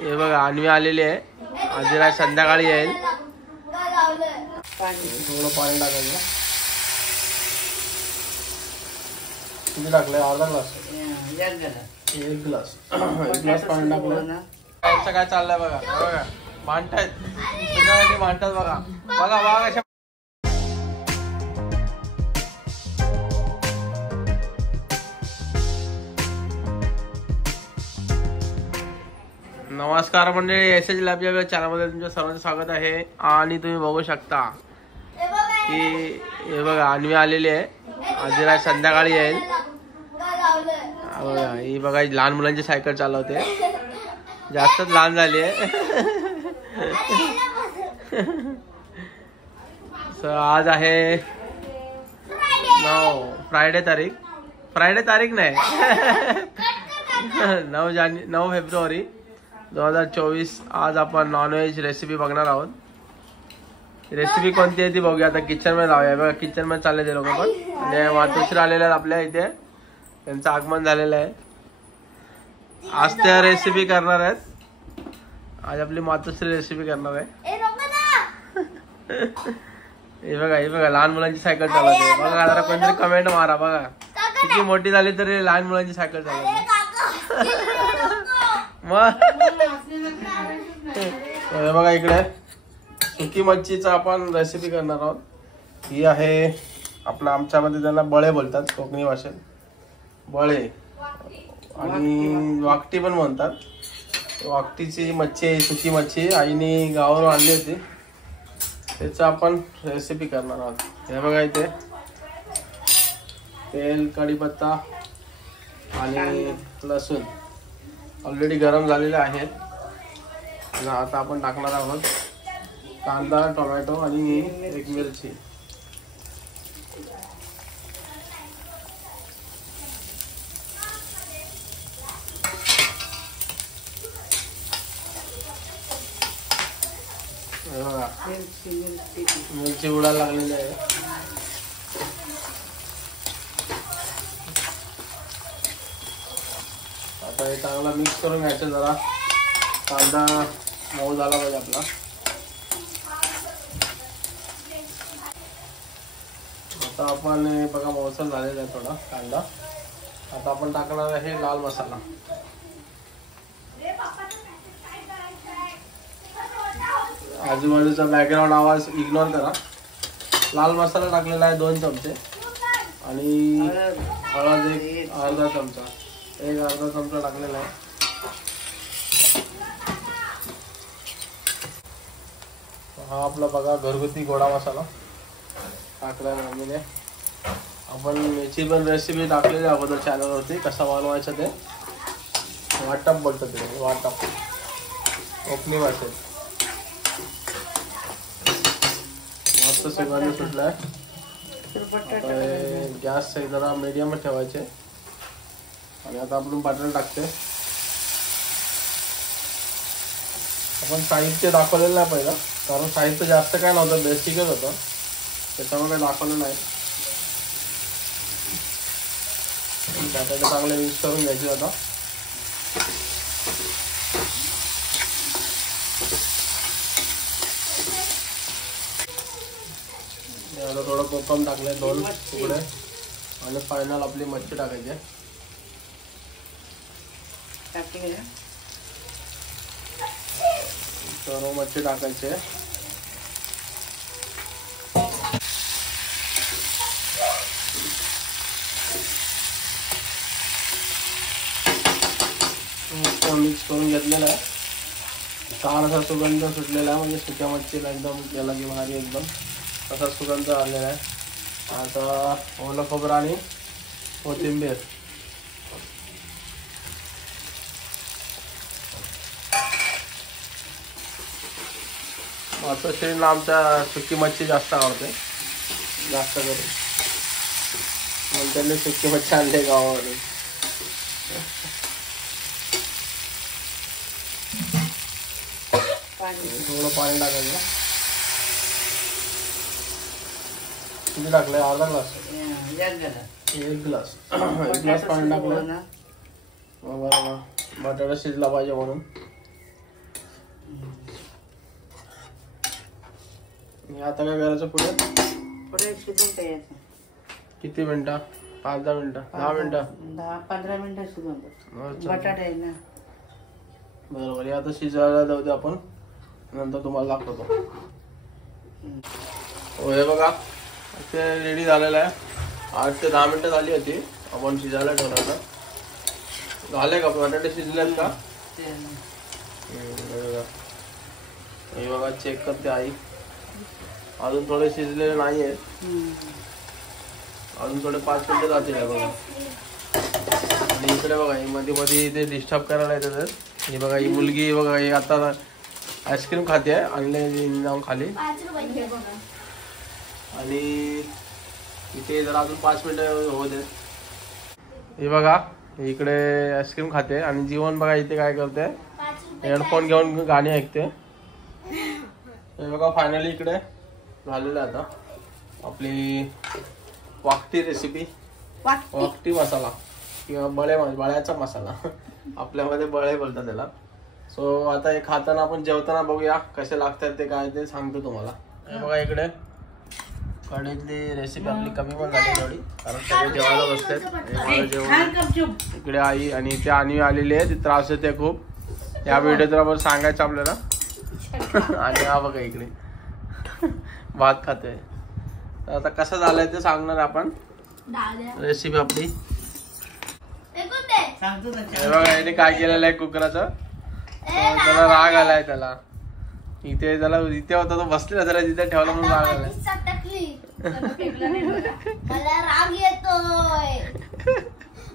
हे बघा अन्वी आलेली आहे. आजीला संध्याकाळी येईल. थोडं पाणी टाकायचं. किती टाकलंय? अर्धा ग्लास. एक ग्लास पाणी टाकलं. यांचं काय चाललंय बघा. बघा भांडतायत तुझ्यासाठी भांडतात बघा. बघा बघा कशा. नमस्कार मंडळी, एस एच लॅब या चॅनलमध्ये तुमच्या सर्वांचं स्वागत आहे. आणि तुम्ही बघू शकता की हे बघा अन्वी आलेली आहे. आजीला संध्याकाळी येईल. बघा ही बघा लहान मुलांची सायकल चालवते. जास्तच लहान झाली आहे. आज आहे 9 तारीख नाही 9 फेब्रुवारी 2024. आज आपण नॉनव्हेज रेसिपी बघणार आहोत. रेसिपी कोणती आहे ती बघूया. आता किचन मध्ये लावूया. बघा किचन मध्ये चालले ते लोक पण. आणि मातोश्री आलेले आहेत आपल्या इथे. त्यांचं आगमन झालेलं आहे. आज त्या रेसिपी करणार आहेत. आज आपली मातोश्री रेसिपी करणार आहे. हे बघा लहान मुलांची सायकल चालवते. बघा जरा कोणतरी कमेंट मारा. बघा किती मोठी झाली तरी लहान मुलांची सायकल चालवते. बघा इकडे सुकी मच्छीचा आपण रेसिपी करणार आहोत. ही आहे आपला, आमच्यामध्ये त्यांना बळे बोलतात कोकणी भाषेत. बळे आणि वाकटी पण म्हणतात. वाकटीची मच्छी आहे, सुकी मच्छी आईने गावावरून आणली होती. त्याचं आपण रेसिपी करणार आहोत. हे बघा इथे तेल, कढीपत्ता आणि लसूण ऑलरेडी गरम झालेले आहेत. आता आपण टाकणार आहोत कांदा, टोमॅटो आणि एक मिरची. मिरची उडायला लागलेली आहे. आता हे चांगला मिक्स करून घ्यायचं. जरा कांदा मऊ झाला पाहिजे आपला. आता आपण बघा मऊसर झालेला आहे थोडा कांदा. आता आपण टाकणार आहे लाल मसाला. आजूबाजूचा बॅकग्राऊंड आवाज इग्नोर करा. लाल मसाला टाकलेला आहे 2 चमचे. आणि हळद एक अर्धा चमचा टाकलेला आहे. हा आपला बघा घरगुती गोडा मसाला टाकलाय मम्मीने. आपण याची पण रेसिपी टाकलेली अगोदर चॅनलवरती. कसा बनवायचं ते वाटप बोलतो ते. वाटप कोकणी भाषेत. मस्त सुगंध सुटलाय. गॅस जरा मीडियम ठेवायचे. आणि आता आपण बटाटे टाकते. आपण साहित्य दाखवलेलं नाही पहिलं, कारण साहित्य जास्त काय नव्हतं, बेसिकच होतं, त्याच्यामुळे दाखवलं नाही. बटाटे चांगले मिक्स करून घ्यायचे. आता थोडं कोकम टाकलंय 2 तुकडे. आणि फायनल आपली मच्छी टाकायची. सर्व मच्छी टाकायचे. मिक्स करून घेतलेला आहे. छान असा सुगंध सुटलेला आहे. म्हणजे सुक्या मच्छीला एकदम गेला की भारी एकदम असा सुगंध आलेला आहे. आता ओलं खोबरं आणि कोथिंबीर. मातोश्रीला आमच्या सुकी मच्छी जास्त आवडते, जास्त करून. मग त्यांनी सुकी मच्छी आणले गावावरून. थोडं पाणी टाकायचं. किती टाकलंय? अर्धा ग्लास. एक ग्लास पाणी टाकलं. बटाटा शिजला पाहिजे म्हणून. आता काय करायचं पुढे? पुढे शिजवून द्यायचं. किती मिनिटं? 5-10 मिनिटं? 10 मिनिटं? 10-15 मिनिटं शिजवून द्यायचं. बटाटे आहे ना. बरोबर. हे आता शिजायला जाऊ दे आपण, नंतर तुम्हाला दाखवतो. हो हे बघा ते रेडी झालेलं आहे. 8 ते 10 मिनिटं झाली होती आपण शिजायला ठेवलं. झाले का बटाटे शिजलेत का? हे बघा चेक करते आई. अजून थोडे शिजलेले नाही आहेत, अजून थोडे 5 मिनिटं जातील आहे बघा. आणि इकडे बघा मध्ये मध्ये ते डिस्टर्ब करायला येतात. हे बघा ही मुलगी बघा ही आता आईस्क्रीम खाते आहे, आणले जाऊन खाली. आणि इथे जरा अजून 5 मिनिटं होऊ देत. हे बघा इकडे आईस्क्रीम खाते आणि जीवन बघा इथे काय करते, हेडफोन घेऊन गाणी ऐकते. हे बघा फायनली इकडे झालेलं आता आपली वाकटी रेसिपी. वाकटी मसाला किंवा बळ्याचा मसाला आपल्यामध्ये बळे बोलतात त्याला. सो आता हे खाताना आपण जेवताना बघूया कसे लागतात ते, काय ते सांगतो तुम्हाला. हे बघा इकडे कढईतली रेसिपी आपली कमी पण झाली थोडी, कारण सगळे जेवायला बसतात. इकडे आई आणि इथे आणि आलेली आहे, ती त्रास येते खूप. या व्हिडिओत आपण सांगायचं आपल्याला. आणि हा बघा इकडे भात खातोय. तर आता कसं झालंय ते सांगणार आपण रेसिपी आपली. हे बघा इथे काय केलेलं आहे कुकराचं, त्याला राग आलाय त्याला. इथे त्याला इथे होता तो बसलेला, त्याला तिथे ठेवला म्हणून राग आलाय.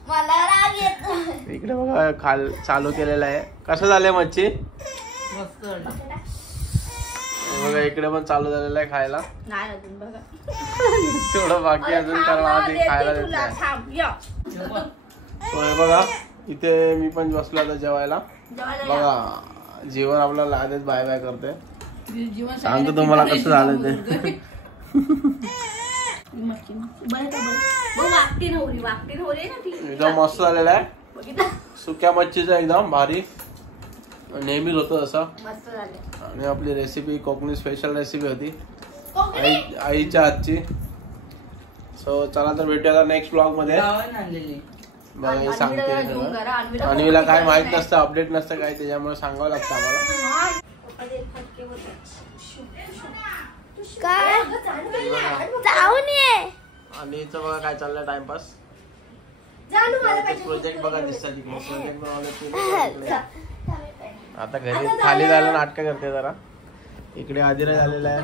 मला राग येतोय. इकडे बघा खाल चालू केलेला आहे. कसं झालंय मच्छी? बघा इकडे पण चालू झालेलं आहे खायला. थोडं बाकी अजून कारण खायला देत नाही. बघा इथे मी पण बसलो आता जेवायला. बघा जीवन आपल्याला आधीच बाय बाय करते. सांगतो तुम्हाला कसं झालं ते. एकदम मस्त झालेला आहे. सुक्या मच्छीचा एकदम भारी, नेहमीच होतं असं. आणि आपली रेसिपी कोकणी स्पेशल रेसिपी होती आईच्या हातची. सो चला तर भेटूया नेक्स्ट ब्लॉग मध्ये. सांगते अन्वीला काय माहित नसतं, अपडेट नसतं काय, त्याच्यामुळे सांगावं लागतं आम्हाला. आणि इथं बघा काय चाललंय टाइमपास. प्रोजेक्ट बघा दिसतात तिकडे. प्रोजेक्ट बनवले. आता घरी खाली जायला नाटक करते जरा. इकडे आदिरा झालेला आहे.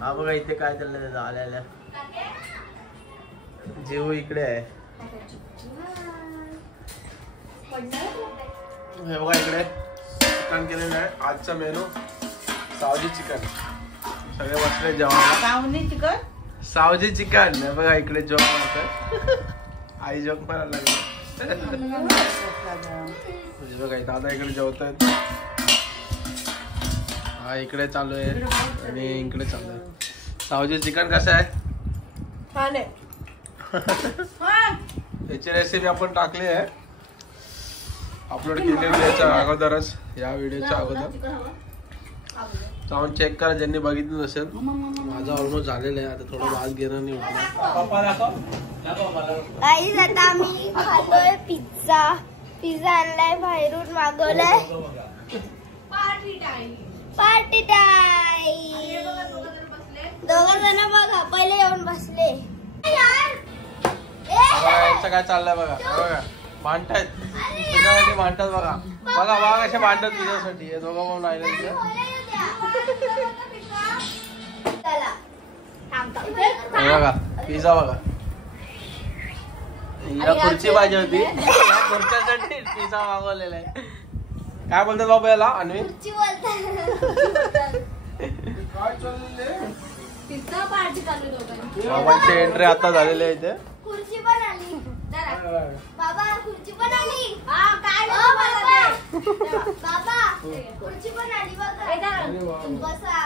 हा बघा इथे काय चाललंय त्याचं आलेल्या. जीव इकडे आहे. हे बघा इकडे चिकन केलेलं आहे. आजचा मेनू सावजी चिकन. सगळे बसले जेवायला. सावजी चिकन. हे बघा इकडे जोक मारतोय. आई जोक मारायला लागली. बघा दादा इकडे जेवतायत. हा इकडे चालू आहे आणि इकडे चालू आहे. सावजी चिकन कसं आहे? छान आहे. याची रेसिपी आपण टाकली आहे, अपलोड केलेली याच्या अगोदरच, या व्हिडिओच्या अगोदर. जाऊन चेक करा ज्यांनी बघितलं नसेल. माझं ऑलमोस्ट झालेलं आहे. आता थोडं वास घेणं नाही गाईज आता आम्ही खातोय पिझ्झा. पिझ्झा आणलाय बाहेरून, मागवलाय. Party time. दोघं जण बघा पहिले येऊन बसले. यांचं काय चाललंय बघा. बघा भांडतायत तुझ्यासाठी, भांडतात बघा. बघा बघा कसे भांडतात तुझ्यासाठी. हे दोघं म्हणून राहिले तिथे. बघा पिझ्झा बघा. या खुर्ची पाहिजे होती, या खुर्च्यासाठी पिझ्झा मागवलेला आहे. काय बोलतात बाबा याला अन्वी? बाबांची एंट्री आता झालेली आहे इथे. खुर्ची पण आली बाबा. खुर्ची पण आली. बाबा खुर्ची पण आली बघा. बसा.